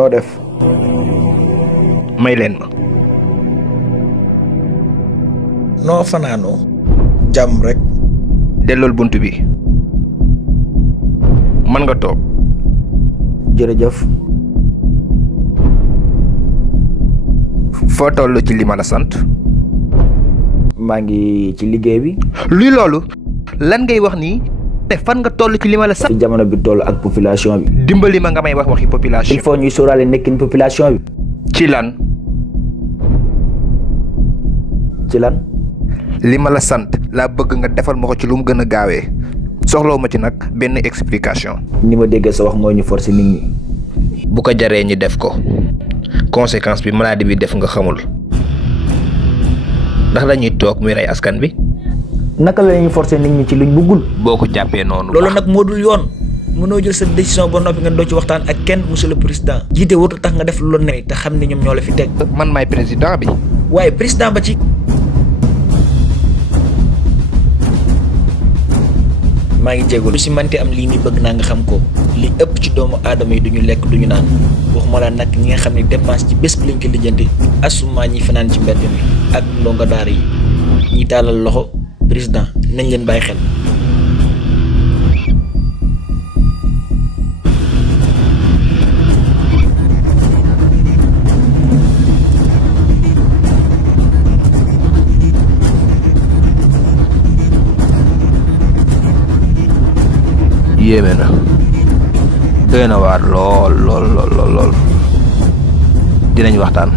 noo def. may leen ma. noo fanaanoo. jàmm rek. dellool bunt bi. mën nga toog. jërëjëf. foo toll ci li ma la sant. maa ngi ci liggéey bi. luy loolu. lan ngay wax nii. te fan nga toll ci li ma la sant. fi jamono bi toll ak population bi. dimbali ma nga may wax waxi population. il faut ñuy sóoraale nekkin population bi. ci lan. ci lan. li ma la sant laa bëgg nga defal ma ko ci lu mu gën a gaawee soxlawu ma ci nag benn explication. ni ma déggee sa wax mooy ñu forcer nit ñi. bu ko jaree ñi def ko conséquence bi maladie bi def nga xamul ndax dañuy toog muy rey askan bi. naka la ñuy forcer nit ñi ci luñ bëggul. boo ko jàppee noonu. loolu nag moo dul yoon. mënoo jël sa décision ba noppi nga doo ci waxtaan ak kenn monsieur le président. jiite warut tax nga def lu la ne te xam ne ñoom ñoo la fi teg. man maay président bi. waaye président ba ci. maa ngi jégalu. lu si manti am lii nii bëgg naa nga xam ko li ëpp ci doomu aadama yi duñu lekk duñu naan waxuma la nag ñi nga xam ne dépense ci bés bi lañ ko lijjanti asuma ñi fanaan ci mbedd mi ak ndongo daara yi ñi taalal loxo président nañ leen bàyyi xel. yéeme na doy na waar lool dinañ waxtaan.